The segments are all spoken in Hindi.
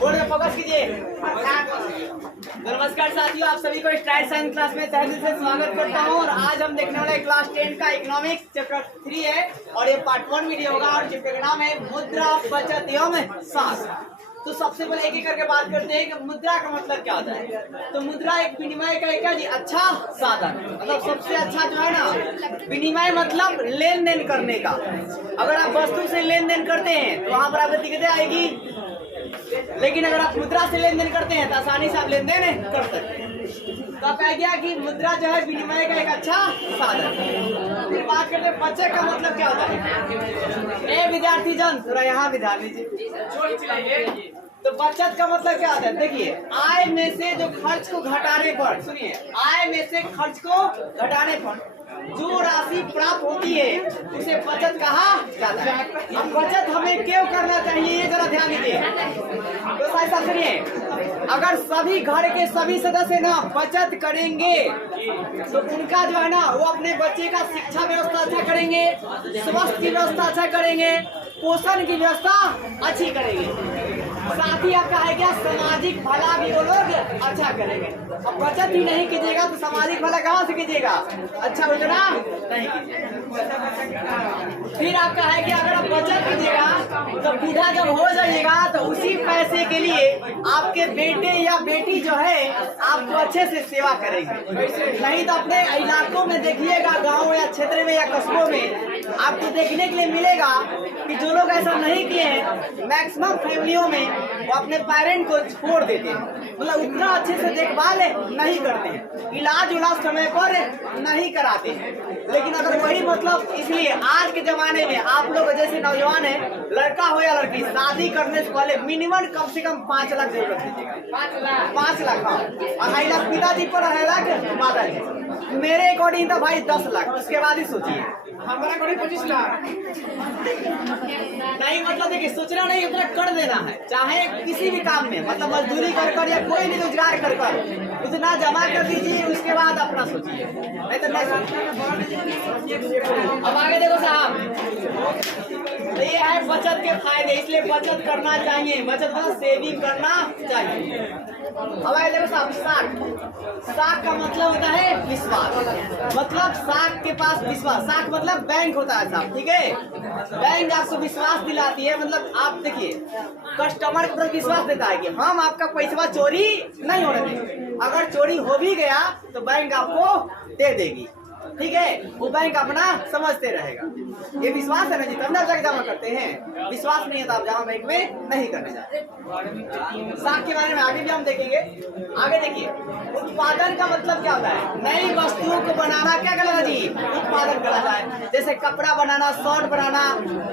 बोर्ड में फोकस कीजिए। नमस्कार साथियों, आप सभी को स्टाइल साइंस क्लास में तहे दिल से स्वागत करता हूं। और आज हम देखने वाले क्लास 10 का इकोनॉमिक्स चैप्टर 3 है और ये पार्ट 1 वीडियो होगा और चैप्टर का नाम है मुद्रा, बचत एवं साख। तो सबसे पहले एक एक करके बात करते हैं कि मुद्रा का मतलब क्या होता है। तो मुद्रा एक विनिमय का एक अच्छा साधन, मतलब सबसे अच्छा जो है ना विनिमय, मतलब लेन देन करने का। अगर आप वस्तु से लेन देन करते हैं तो वहां पर आपको दिक्कतें आएगी, लेकिन अगर आप मुद्रा से लेन देन करते हैं तो आसानी से आप लेन देन कर सकते हैं। तो आप कह गया कि मुद्रा जो है विनिमय का एक अच्छा साधन। फिर बात करते हैं बचत का मतलब क्या होता है। ए विद्यार्थी जन थोड़ा यहाँ भी ध्यान दीजिए। तो बचत का मतलब क्या होता है, देखिए आय में से जो खर्च को घटाने पर, सुनिए, आय में से खर्च को घटाने पर जो राशि प्राप्त होती है उसे बचत कहा जाता है। अब बचत हमें क्यों करना चाहिए ये जरा ध्यान दीजिए। तो ऐसा सुनिए, अगर सभी घर के सभी सदस्य ना बचत करेंगे तो उनका जो है ना वो अपने बच्चे का शिक्षा व्यवस्था अच्छा करेंगे, स्वास्थ्य की व्यवस्था अच्छा करेंगे, पोषण की व्यवस्था अच्छी करेंगे, साथ ही आपका है क्या सामाजिक भला भी वो लोग अच्छा करेंगे। अब बचत ही नहीं कीजिएगा तो सामाजिक भला कहाँ से कीजिएगा, अच्छा उतना नहीं कीजिएगा। फिर आपका है कि अगर आप बचत कीजिएगा तो बूढ़ा जब हो जाइएगा तो उसी पैसे के लिए आपके बेटे या बेटी जो है आपको अच्छे से सेवा करेंगे। नहीं तो अपने इलाकों में देखिएगा, गाँव या क्षेत्र में या कस्बों में आपको देखने के लिए मिलेगा कि जो लोग ऐसा नहीं किए हैं, मैक्सिमम फैमिलियों में वो अपने पेरेंट को छोड़ देते हैं, मतलब उतना अच्छे से देखभाल नहीं करते हैं, इलाज समय पर नहीं कराते हैं। लेकिन अगर वही मतलब, इसलिए आज के जमाने में आप लोग जैसे नौजवान है, लड़का हो या लड़की, शादी करने से पहले मिनिमम कम से कम 5 लाख जरूर रख दीजिएगा। 5 लाख, हाँ, 2.5 लाख पिताजी पर, 2.5 लाख माता जी। मेरे अकॉर्डिंग था भाई 10 लाख, उसके बाद ही सोचिए। हमारा अकॉर्डिंग 25 लाख नहीं, मतलब देखिए सोचना नहीं, उतना कर देना है, चाहे किसी भी काम में, मतलब मजदूरी कर कर या कोई भी रोजगार कर कर उतना जमा कर दीजिए, उसके बाद अपना सोचिए, नहीं तो नहीं सोचिए। अब आगे देखो साहब, तो ये है बचत के फायदे, इसलिए बचत करना चाहिए, बचत मतलब सेविंग करना चाहिए। अब आगे देखो साहब, साख का मतलब होता है विश्वास, मतलब साख के पास विश्वास, साख मतलब बैंक होता है साहब, ठीक है। बैंक आपको विश्वास दिलाती है, मतलब आप देखिए कस्टमर पर विश्वास देता है कि हम आपका पैसा चोरी नहीं होने देंगे, अगर चोरी हो भी गया तो बैंक आपको दे देगी, ठीक है, वो बैंक अपना समझते रहेगा। ये विश्वास है ना जी, तब ना जाके जमा करते हैं। विश्वास नहीं है तो आप जमा बैंक में नहीं करने जाते। साख के बारे में आगे भी हम देखेंगे। आगे देखिए, उत्पादन का मतलब क्या होता है, नई वस्तुओं को बनाना क्या कहलाता जी, उत्पादन कहलाता है। जैसे कपड़ा बनाना, शर्ट बनाना,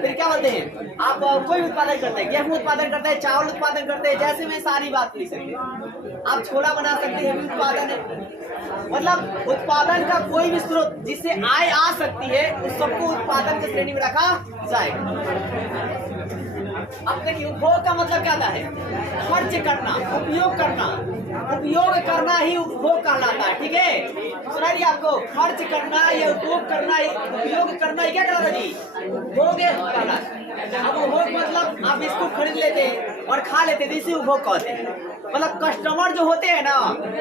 फिर क्या बोलते हैं आप, कोई उत्पादन करते हैं, गेहूं उत्पादन करते हैं, चावल उत्पादन करते हैं, जैसे मैं सारी बात लिख सकते हैं। आप छोला बना सकते हैं, उत्पादन है। मतलब उत्पादन का कोई भी स्रोत जिससे आय आ सकती है उस सबको उत्पादन की श्रेणी में रखा जाएगा। अब देखिए उपभोग का मतलब क्या होता है, खर्च करना, उपयोग करना, उपयोग करना ही उपभोग कहलाता है, ठीक है। सुनाइए आपको, खर्च करना या उपयोग करना, उपयोग करना क्या कहलाता है जी, उपभोग कहलाता है। अब उपभोग मतलब आप इसको खरीद लेते हैं और खा लेते हैं, इसी उपभोग कहते हैं। मतलब कस्टमर जो होते हैं ना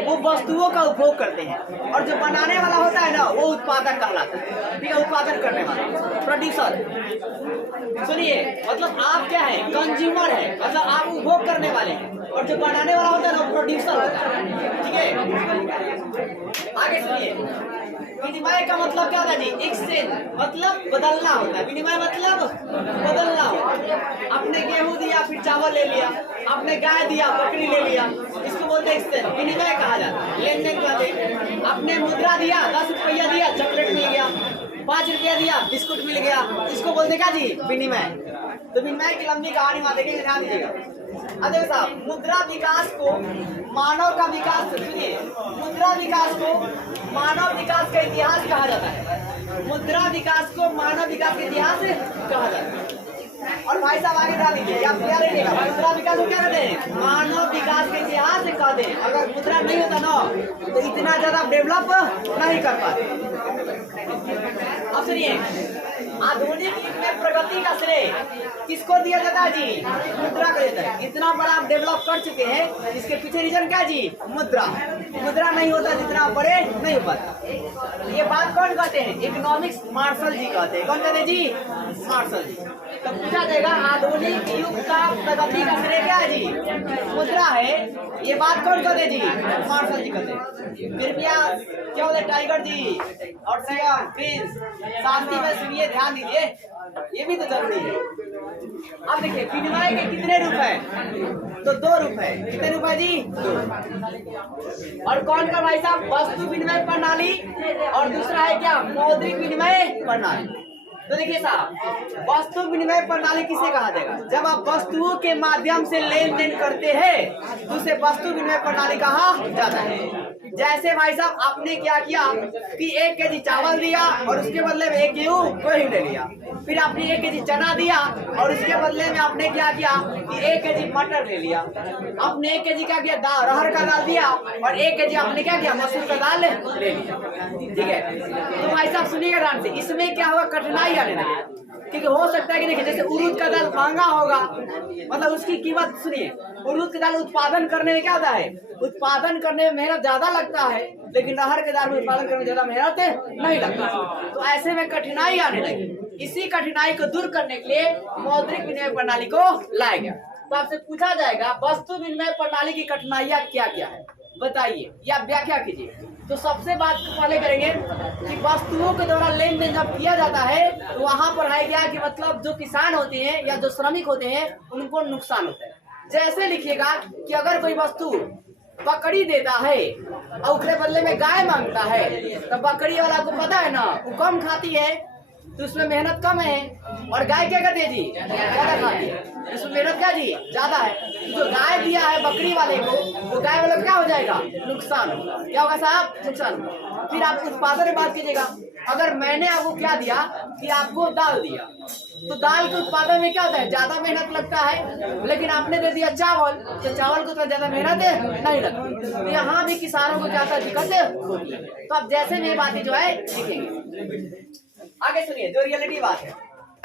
वो वस्तुओं का उपभोग करते हैं, और जो बनाने वाला होता है ना वो उत्पादक कहलाता है, ठीक है, उत्पादन करने वाला, प्रोड्यूसर। सुनिए, मतलब आप क्या है, कंज्यूमर है, मतलब आप उपभोग करने वाले हैं, और जो बनाने वाला होता है ना वो प्रोड्यूसर होता है, ठीक है। आगे सुनिए, विनिमय का मतलब क्या होता है जी, एक्सचेंज मतलब बदलना होता है, विनिमय मतलब बदलना होता है। आपने गेहूं दिया फिर चावल ले लिया, आपने गाय दिया बकरी ले लिया, इसको बोलते हैं एक्सचेंज, विनिमय कहा जाता है, लेन देन कहते हैं। आपने मुद्रा दिया, 10 रुपया दिया, चॉकलेट मिल गया, 5 रुपया दिया, बिस्कुट मिल गया, इसको बोलते क्या जी, विनिमय। तो विनिमय की लंबी कहानी वहां देखेंगे, ध्यान दीजिएगा। अब देखो साहब, मुद्रा विकास को मानव का विकास, सुनिए, मुद्रा विकास को मानव विकास का इतिहास कहा जाता है, मुद्रा विकास को मानव विकास का इतिहास कहा जाता है। और भाई साहब आगे ध्यान दीजिए, आप क्या रखिएगा, मुद्रा विकास को क्या कहते हैं, मानव विकास के इतिहास कहते हैं। अगर मुद्रा नहीं होता ना तो इतना ज्यादा डेवलप नहीं कर पाते। अब सुनिए, आधुनिक युग में प्रगति का श्रेय किसको दिया जाता है जी? मुद्रा को देता है। इतना बड़ा आप डेवलप कर चुके हैं, इसके पीछे रीजन क्या जी? मुद्रा। मुद्रा नहीं होता जितना बड़े नहीं हो पाता। ये बात कौन कहते हैं? इकोनॉमिक्स मार्शल जी कहते हैं। कौन कहते हैं जी? मार्शल जी। तो पूछा जाएगा आधुनिक युग का प्रगति का श्रेय क्या है जी? मुद्रा है। ये बात कौन कहते हैं जी? मार्शल जी कहते हैं। फिर क्या बोले टाइगर जी और सियाम प्रिंस शांति में सुनिए, ध्यान दीजिए, ये भी तो जरूरी है। अब देखिए विनिमय के कितने रूप है? तो 2 रूप है। कितने रूप है जी? 2। और कौन का भाई साहब? वस्तु विनिमय प्रणाली और दूसरा है क्या? मौद्रिक विनिमय प्रणाली। तो देखिए साहब, वस्तु विनिमय प्रणाली किसे कहा जाएगा? जब आप वस्तुओं के माध्यम से लेन देन करते हैं तो उसे वस्तु विनिमय प्रणाली कहा जाता है। जैसे भाई साहब आपने क्या किया कि 1 केजी चावल दिया और उसके बदले में 1 गेहूं गेहूं ले लिया। फिर आपने 1 केजी चना दिया और उसके बदले में आपने क्या किया कि 1 केजी मटर ले लिया। आपने 1 केजी क्या किया? अरहर का दाल दिया और 1 केजी आपने क्या किया? मसूर का दाल ले लिया। ठीक है, तो भाई साहब सुनिएगा ध्यान से, इसमें क्या होगा? कठिनाई आने लगे, क्योंकि हो सकता है कि देखिए जैसे उड़द का दाल महंगा होगा, मतलब उसकी कीमत सुनिए, उड़द की दाल उत्पादन करने में क्या होता है? उत्पादन करने में मेहनत ज्यादा लगता है, लेकिन अरहर के दाल में उत्पादन करने में ज्यादा मेहनत नहीं लगता। तो ऐसे में कठिनाई आने लगी। इसी कठिनाई को दूर करने के लिए मौद्रिक विनिमय प्रणाली को लाया गया। तो आपसे पूछा जाएगा वस्तु विनिमय प्रणाली की कठिनाइयाँ क्या क्या है, बताइए या व्याख्या कीजिए। तो सबसे बात पहले करेंगे कि वस्तुओं के द्वारा लेन देन जब किया जाता है तो वहाँ पर है क्या कि मतलब जो किसान होते हैं या जो श्रमिक होते हैं उनको नुकसान होता है। जैसे लिखिएगा कि अगर कोई वस्तु बकरी देता है और उसके बदले में गाय मांगता है, तो बकरी वाला को पता है ना वो कम खाती है तो उसमें मेहनत कम है, और गाय क्या करती है जी? ज्यादा खाती है, इसमें मेहनत क्या जी? ज्यादा है। जो गाय दिया है बकरी वाले को, वो गाय वाले को क्या हो जाएगा? नुकसान होगा। क्या होगा साहब? नुकसान होगा। फिर आप उत्पादन में बात कीजिएगा, अगर मैंने आपको क्या दिया कि आपको दाल दिया, तो दाल के उत्पादन में क्या होता है? ज्यादा मेहनत लगता है, लेकिन आपने दे दिया चावल, तो चावल को तो ज्यादा मेहनत नहीं लगती। तो यहाँ भी किसानों को ज्यादा दिक्कत होती है। तो आप जैसे भी बातें जो है लिखेंगे। आगे सुनिए, जो रियलिटी बात है।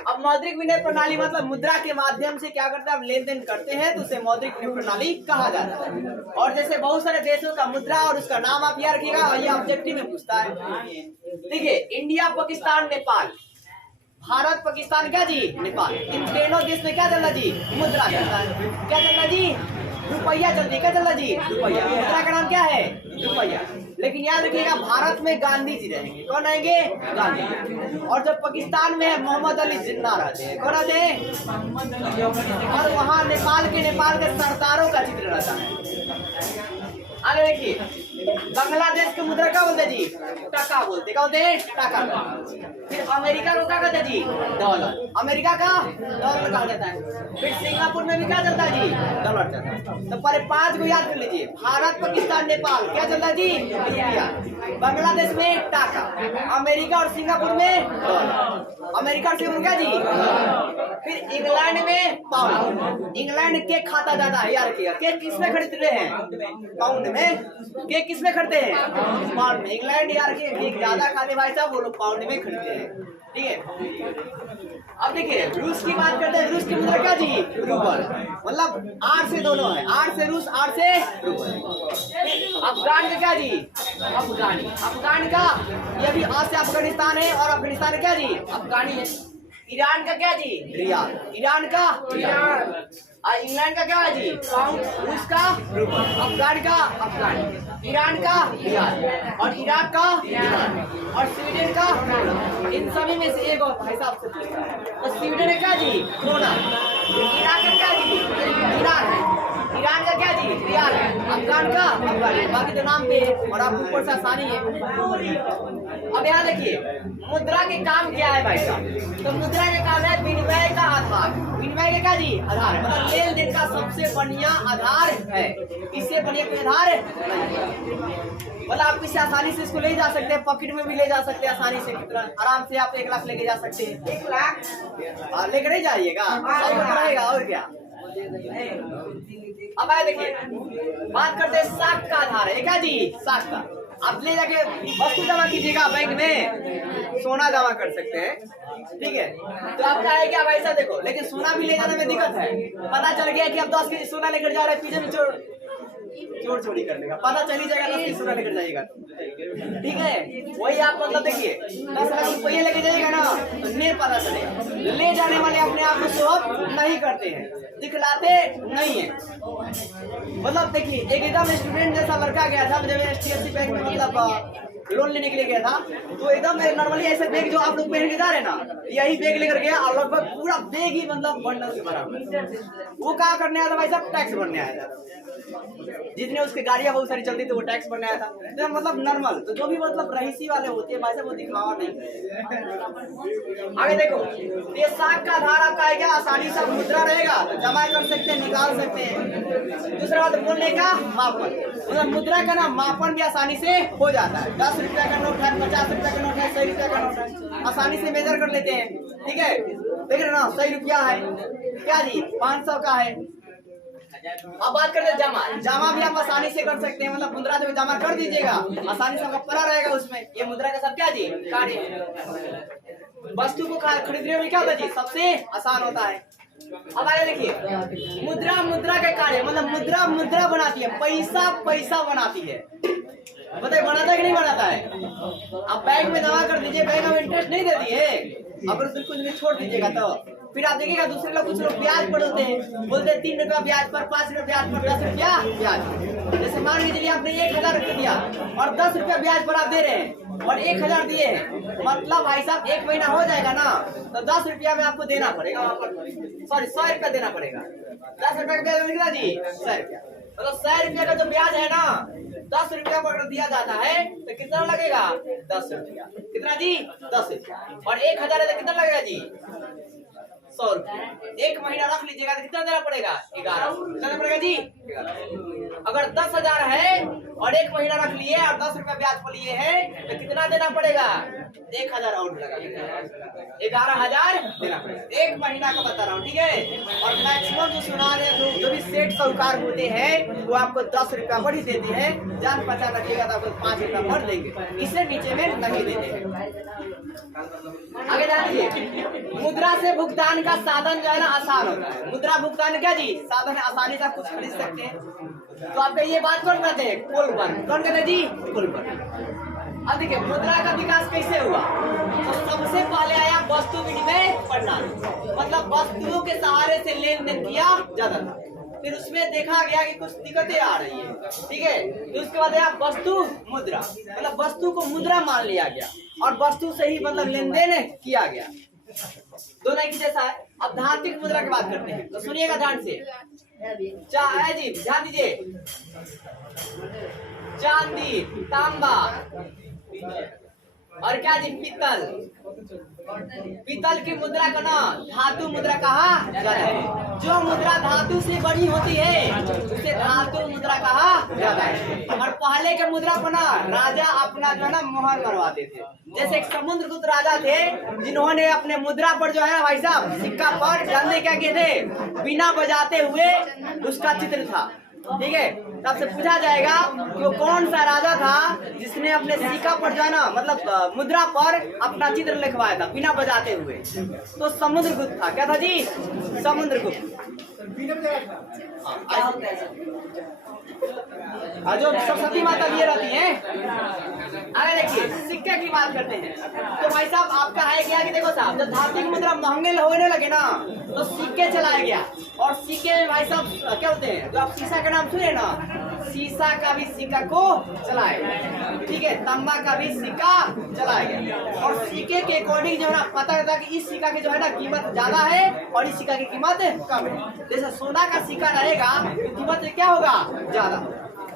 अब मौद्रिक विनिमय प्रणाली मतलब मुद्रा के माध्यम से क्या करते हैं? आप लेन देन करते हैं तो उसे मौद्रिक विनिमय प्रणाली कहा जाता है। और जैसे बहुत सारे देशों का मुद्रा और उसका नाम आप याद रखिएगा, और ये ऑब्जेक्टिव में पूछता है। देखिए इंडिया, पाकिस्तान, नेपाल, भारत, पाकिस्तान क्या जी? नेपाल। इन तीनों देश में क्या चल रहा जी? मुद्रा चलता है। क्या चल रहा जी? रुपया चलती है। क्या चल रहा जी? रुपया। मुद्रा का नाम क्या है? रुपया। लेकिन याद रखिएगा भारत में गांधी जी रहेंगे। कौन रहेंगे? गांधी। और जब पाकिस्तान में है मोहम्मद अली जिन्ना रहते हैं। कौन रहते हैं? और वहाँ नेपाल के सरदारों का चित्र रहता है। आगे देखिए बांग्लादेश की मुद्रा क्या बोलते जी? टका बोलते। क्या बोलते हैं? टका। फिर अमेरिका को क्या कहते हैं जी? डॉलर। अमेरिका का डॉलर कहा जाता है। फिर सिंगापुर में भी क्या चलता है जी? डॉलर चलता है। तो पहले 5 को याद कर लीजिए, भारत, पाकिस्तान, नेपाल क्या चलता है जी? रुपया। बांग्लादेश में टका, अमेरिका और सिंगापुर में डॉलर। अमेरिका और सिंगापुर क्या जी? फिर इंग्लैंड में पाउंड। इंग्लैंड के खाता जाता है, याद रखिएगा। के किसमें खरीदते हैं? पाउंड में। के किसमें खरीदते हैं? पाउंड में। इंग्लैंड यार के ज्यादा खाते भाई साहब, वो लोग पाउंड में खरीदते हैं। ठीक है, अब देखिए रूस की बात करते हैं। रूस की मुद्रा क्या जी? रूबल। मतलब 8 से दोनों है, 8 से रूस, 8 से रूबल। अफगान का क्या जी? अफगानी। अफगान का ये भी आ से अफगानिस्तान है, और अफगानिस्तान क्या जी? अफगानी है। ईरान का क्या जी? रियाल। ईरान का रियाल। इंग्लैंड का क्या है जी? पाउंड। रूस का रूबल। अफगान का अफगानी। ईरान का रियाल, और इराक का दिनार, और स्वीडन का क्रोना। इन सभी में से एक और भाई साहब से पूछता है, तो स्वीडन है क्या जी? क्रोना। इराक का क्या जी? दिनार है। ईरान का क्या जी? रियाल है। अफगान का अफगानी। बाकी तो नाम पे है और आप ऊपर से आसानी है। अब यहाँ देखिए मुद्रा के काम क्या है भाई साहब? तो मुद्रा के काम है विनिमय का आधार। विनिमय का क्या जी? आधार है, मतलब लेन देन का सबसे बढ़िया आधार है। इससे बढ़िया कोई आधार है नहीं। मतलब आप इसे आसानी से इसको ले जा सकते हैं, पॉकेट में भी ले जा सकते हैं आसानी से। कितना आराम से आप 1 लाख लेके जा सकते हैं। 1 लाख लेकर नहीं जाइएगा, रहेगा और क्या। अब आए देखिए बात करते हैं साख का आधार है क्या जी? साख का। आप ले जाके वस्तु जमा कीजिएगा बैंक में, सोना जमा कर सकते हैं, ठीक है। तो आपका है क्या भाई साहब देखो, लेकिन सोना भी ले जाने में दिक्कत है। पता चल गया कि आप 10 केजी सोना लेकर जा रहे हैं, पीछे में चोर चोरी करने का पता चल ही जाएगा, 10 केजी सोना लेकर जाइएगा, ठीक है। वही आप मतलब देखिए 10 लाख रुपये लेके जाइएगा ना, तो नहीं पता चलेगा। ले जाने वाले अपने आप को शो ऑफ नहीं करते हैं, दिखलाते नहीं है। मतलब देखिए एक एकदम स्टूडेंट जैसा लड़का गया था जब HDFC बैंक में मतलब लोन लेने के लिए गया था, तो एकदम नॉर्मली ऐसे बैग जो आप लोग पहन के जा रहे हैं ना, यही बैग लेकर गया और लगभग पूरा बैग ही मतलब बंडल से भरा। वो क्या करने आया था भाई साहब, टैक्स भरने आया था। जितने उसकी गाड़ियां बहुत सारी चलती थी वो टैक्स भरने आया था, तो मतलब नॉर्मल। तो जो भी मतलब रईसी वाले होते हैं भाई साहब वो दिखावा नहीं। आगे देखो, ये साख का आधार आपका है क्या, आसानी से मुद्रा रहेगा तो जमा कर सकते हैं, निकाल सकते हैं। दूसरा बात बोलने का मापन, मतलब मुद्रा का ना मापन भी आसानी से हो जाता है। 10 रुपया का नोट है, 50 रुपया का नोट है, 100 रुपया का नोट है, आसानी से मेजर कर लेते हैं, ठीक है। देख रहे ना 100 रुपया है क्या जी, 500 का है। अब बात करते हैं जमा, जमा भी आप आसानी से कर सकते हैं, मतलब मुद्रा जब जमा कर दीजिएगा आसानी से आपका पड़ा रहेगा उसमें। ये मुद्रा का सब क्या जी कार्य, वस्तु को खरीदने में क्या होता है जी, सबसे आसान होता है। अब आगे देखिए मुद्रा, मुद्रा के कार्य मतलब मुद्रा मुद्रा बनाती है, पैसा पैसा बनाती है। बताइए बनाता है कि नहीं बनाता है। आप बैंक में जमा कर दीजिए, बैंक में इंटरेस्ट नहीं देती है, अगर बिल्कुल नहीं छोड़ दीजिएगा तो फिर आप देखिएगा दूसरे लोग कुछ लोग ब्याज पर होते हैं, बोलते हैं 3 रुपया ब्याज पर, 5 रुपया ब्याज पर, 10 रुपया ब्याज। जैसे मान लीजिए आपने 1000 रुपया दिया और 10 रुपया ब्याज पर आप दे रहे हैं और 1000 दिए हैं, मतलब भाई साहब 1 महीना हो जाएगा ना, तो 10 रुपया में आपको देना पड़ेगा, सॉरी 100 रुपया देना पड़ेगा। 10 रुपया का ब्याज निकला जी 100 रुपया, मतलब 100 रुपया का जो ब्याज है ना 10 रुपया पर दिया जाता है तो कितना लगेगा 10 रुपया। कितना जी 10 रुपया, और 1000 है तो कितना लगेगा जी 100 रुपया। 1 महीना रख लीजिएगा तो कितना देना पड़ेगा 11, कितना देना पड़ेगा जी 11। अगर 10,000 है और 1 महीना रख लिए और 10 रुपया ब्याज पर लिए हैं तो कितना देना पड़ेगा 1000 और लगा 11,000 देना पड़ेगा। 1 महीना का बता रहा हूँ, ठीक है। और मैक्सिमम जो सुना रहे जो भी सेठ साहूकार होते हैं वो आपको 10 रुपया पर ही देते हैं, जान पहचान रखिएगा तो आपको 5 रुपया पर देंगे, इससे नीचे में नहीं देते हैं। आगे जानिए मुद्रा से भुगतान का साधन जो है ना आसान होता है। मुद्रा भुगतान क्या जी साधन है, आसानी से आप कुछ खरीद सकते हैं। तो आपका ये बात कौन कहते हैं, कुलबन, कौन कहते हैं जी कुलबन। अब देखिए मुद्रा का विकास कैसे हुआ, तो सबसे पहले आया वस्तु विनिमय प्रणाली, मतलब वस्तुओं के सहारे से लेन देन किया जाता था। फिर उसमें देखा गया कि कुछ दिक्कतें आ रही है, ठीक है। तो उसके बाद आया वस्तु मुद्रा, मतलब वस्तु को मुद्रा मान लिया गया और वस्तु से ही मतलब लेन देन किया गया, दोनों एक जैसा है। अब धात्विक मुद्रा की बात करते हैं, तो सुनिएगा ध्यान से। चाहे जी ध्यान दीजिए, चांदी, तांबा और क्या जी पीतल, पीतल की मुद्रा का ना धातु मुद्रा कहा जाता है। जो मुद्रा धातु से बड़ी होती है उसे धातु मुद्रा कहा जाता है। और पहले के मुद्रा पर ना राजा अपना जो है ना मोहर करवाते थे। जैसे एक समुद्रगुप्त राजा थे जिन्होंने अपने मुद्रा पर जो है ना भाई साहब सिक्का पर जानते क्या किए थे, बिना बजाते हुए उसका चित्र था, ठीक है। तब से पूछा जाएगा कि वो कौन सा राजा था जिसने अपने सिक्का पर जो है ना मतलब मुद्रा पर अपना चित्र लिखवाया था बिना बजाते हुए, तो समुद्रगुप्त था। क्या था जी समुद्रगुप्त। जो सरस्वती माता लिए रहती हैं। आगे देखिए सिक्के की बात करते हैं, तो भाई साहब आपका है क्या कि देखो साहब जब धातु की मुद्रा महंगे होने लगे ना तो सिक्के चलाया गया, और सिक्के में भाई साहब क्या होते हैं, जो आप शीशा का नाम सुने ना, शीशा का भी सिक्का को चलाया गया, ठीक है। तांबा का भी सिक्का चलाया गया, और सिक्के के अकॉर्डिंग जो है ना पता रहता कि इस सिक्का की जो है ना कीमत ज्यादा है और इस सिक्का की कीमत कम है। जैसे सोना का सिक्का रहेगा तो कीमत क्या होगा ज्यादा।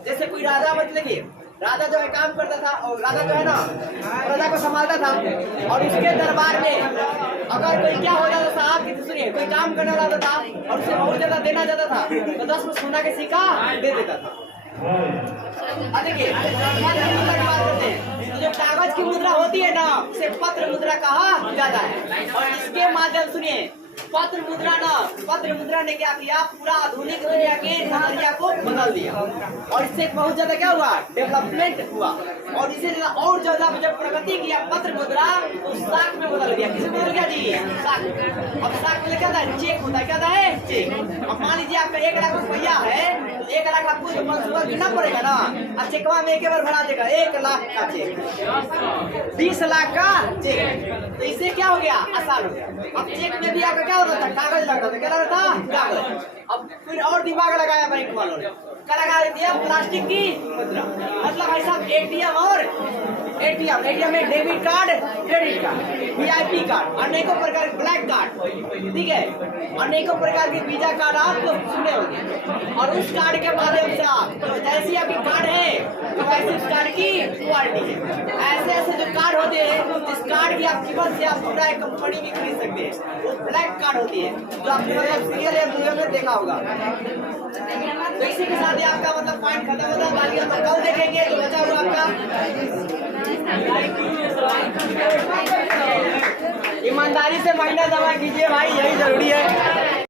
जैसे कोई राजा मतलब राजा जो है काम करता था और राजा जो है ना प्रजा को संभालता था, और उसके दरबार में अगर कोई क्या हो जाता साहब की सुनिए, कोई काम करने वाला था और उसे बहुत ज्यादा देना चाहता था तो 10 सोना के सिक्का दे देता था। देखिए मुद्रा की बात करते हैं, तो जो कागज की मुद्रा होती है ना उसे पत्र मुद्रा कहा जाता है, और इसके माध्यम सुनिए पत्र मुद्रा ना, पत्र मुद्रा ने क्या किया, पूरा आधुनिक दुनिया के नजरिया को बदल दिया और इससे बहुत ज्यादा क्या हुआ, डेवलपमेंट हुआ। और इससे और ज्यादा जब प्रगति किया पत्र मुद्रा तो साख में बदल गया। किसमें बदल गया जी, साख। अब साख में क्या था, चेक होता है, क्या था है चेक। अब मान लीजिए आपका 1 लाख रुपया है तो 1 लाख आपको जो मंसूबा गिनना पड़ेगा ना, अब चेकवा में एक बार भरा देगा 1 लाख का चेक, 20 लाख का चेक, तो इससे क्या हो गया, आसान हो गया। अब चेक में भी आपका क्या होता था, कागज लगता था, क्या लगता था, कागज। अब फिर और दिमाग लगाया बैंक वालों ने, क्या लगा दिया, प्लास्टिक की मुद्रा। मतलब भाई साहब एटीएम और एटीएम में debit card, credit card, VIP card, अनेकों प्रकार के ब्लैक कार्ड, ठीक है, अनेकों प्रकार के वीजा कार्ड आप सुने होंगे। और उस कार्ड के माध्यम से आप तो जैसी आपकी कार्ड है तो वैसे उस कार्ड की क्वालिटी है। ऐसे ऐसे जो कार्ड होते हैं इस कार्ड की आप कीमत से आप पूरा एक कंपनी भी खरीद सकते हैं। वो ब्लैक कार्ड होती है जो आपने मतलब सीरियल या वीडियो में देखा होगा। तो इसी के साथ ही आपका मतलब पॉइंट खत्म होता है। बाकी हम कल देखेंगे जो बचा हुआ आपका। ईमानदारी से महीना जमा कीजिए भाई, यही जरूरी है।